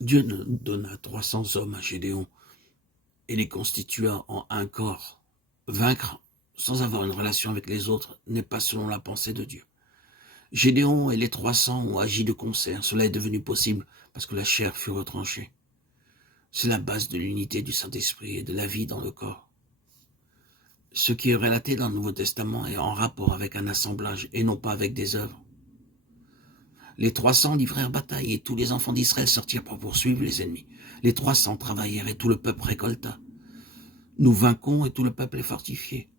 Dieu ne donna 300 hommes à Gédéon et les constitua en un corps. Vaincre sans avoir une relation avec les autres n'est pas selon la pensée de Dieu. Gédéon et les 300 ont agi de concert. Cela est devenu possible parce que la chair fut retranchée. C'est la base de l'unité du Saint-Esprit et de la vie dans le corps. Ce qui est relaté dans le Nouveau Testament est en rapport avec un assemblage et non pas avec des œuvres. Les 300 livrèrent bataille et tous les enfants d'Israël sortirent pour poursuivre les ennemis. Les 300 travaillèrent et tout le peuple récolta. Nous vainquons et tout le peuple est fortifié.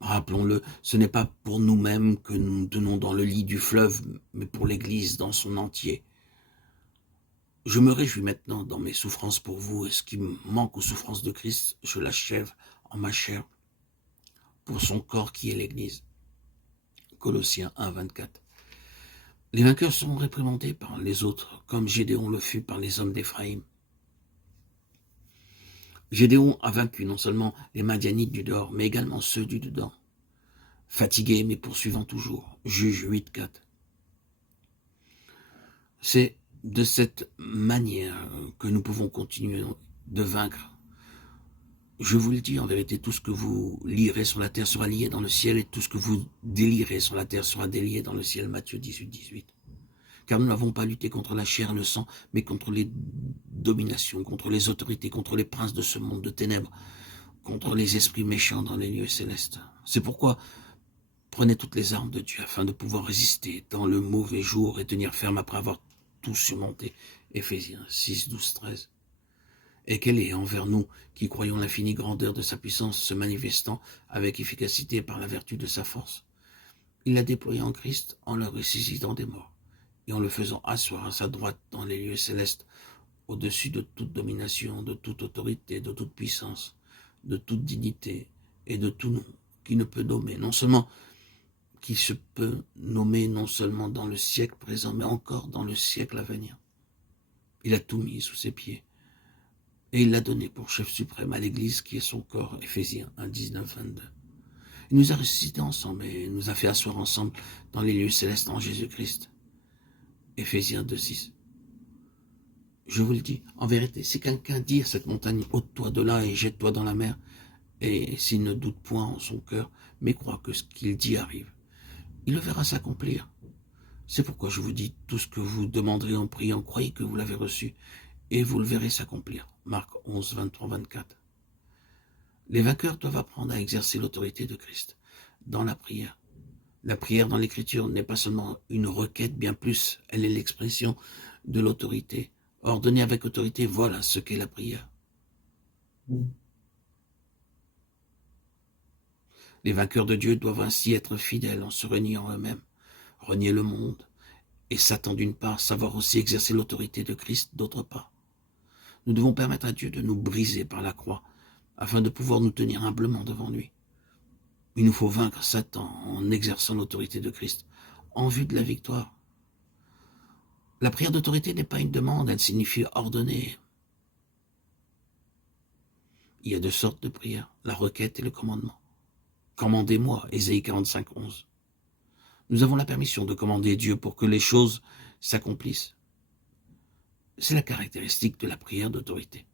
Rappelons-le, ce n'est pas pour nous-mêmes que nous tenons dans le lit du fleuve, mais pour l'Église dans son entier. Je me réjouis maintenant dans mes souffrances pour vous, et ce qui me manque aux souffrances de Christ, je l'achève en ma chair pour son corps qui est l'Église. Colossiens 1, 24. Les vainqueurs seront réprimandés par les autres, comme Gédéon le fut par les hommes d'Éphraïm. Gédéon a vaincu non seulement les Madianites du dehors, mais également ceux du dedans. Fatigués mais poursuivant toujours. Juge 8, 4. C'est de cette manière que nous pouvons continuer de vaincre. Je vous le dis, en vérité, tout ce que vous lirez sur la terre sera lié dans le ciel, et tout ce que vous délirez sur la terre sera délié dans le ciel. Matthieu 18, 18. Car nous n'avons pas lutté contre la chair et le sang, mais contre les dominations, contre les autorités, contre les princes de ce monde de ténèbres, contre les esprits méchants dans les lieux célestes. C'est pourquoi prenez toutes les armes de Dieu afin de pouvoir résister dans le mauvais jour et tenir ferme après avoir tout surmonté. Éphésiens 6, 12, 13. Et quelle est envers nous qui croyons l'infinie grandeur de sa puissance se manifestant avec efficacité par la vertu de sa force. Il l'a déployé en Christ en le ressuscitant des morts et en le faisant asseoir à sa droite dans les lieux célestes, au-dessus de toute domination, de toute autorité, de toute puissance, de toute dignité et de tout nom qui ne peut nommer, non seulement qui se peut nommer non seulement dans le siècle présent, mais encore dans le siècle à venir. Il a tout mis sous ses pieds. Et il l'a donné pour chef suprême à l'Église qui est son corps, Éphésiens 1, 19, 22. Il nous a ressuscités ensemble et nous a fait asseoir ensemble dans les lieux célestes en Jésus-Christ. Éphésiens 2, 6. Je vous le dis, en vérité, si quelqu'un dit à cette montagne, ôte-toi de là et jette-toi dans la mer, et s'il ne doute point en son cœur, mais croit que ce qu'il dit arrive, il le verra s'accomplir. C'est pourquoi je vous dis, tout ce que vous demanderez en priant, croyez que vous l'avez reçu, et vous le verrez s'accomplir. Marc 11, 23, 24. Les vainqueurs doivent apprendre à exercer l'autorité de Christ dans la prière. La prière dans l'Écriture n'est pas seulement une requête, bien plus, elle est l'expression de l'autorité. Ordonner avec autorité, voilà ce qu'est la prière. Les vainqueurs de Dieu doivent ainsi être fidèles en se reniant eux-mêmes, renier le monde, et Satan d'une part, savoir aussi exercer l'autorité de Christ d'autre part. Nous devons permettre à Dieu de nous briser par la croix, afin de pouvoir nous tenir humblement devant lui. Il nous faut vaincre Satan en exerçant l'autorité de Christ, en vue de la victoire. La prière d'autorité n'est pas une demande, elle signifie ordonner. Il y a deux sortes de prières, la requête et le commandement. Commandez-moi, Ésaïe 45, 11. Nous avons la permission de commander Dieu pour que les choses s'accomplissent. C'est la caractéristique de la prière d'autorité.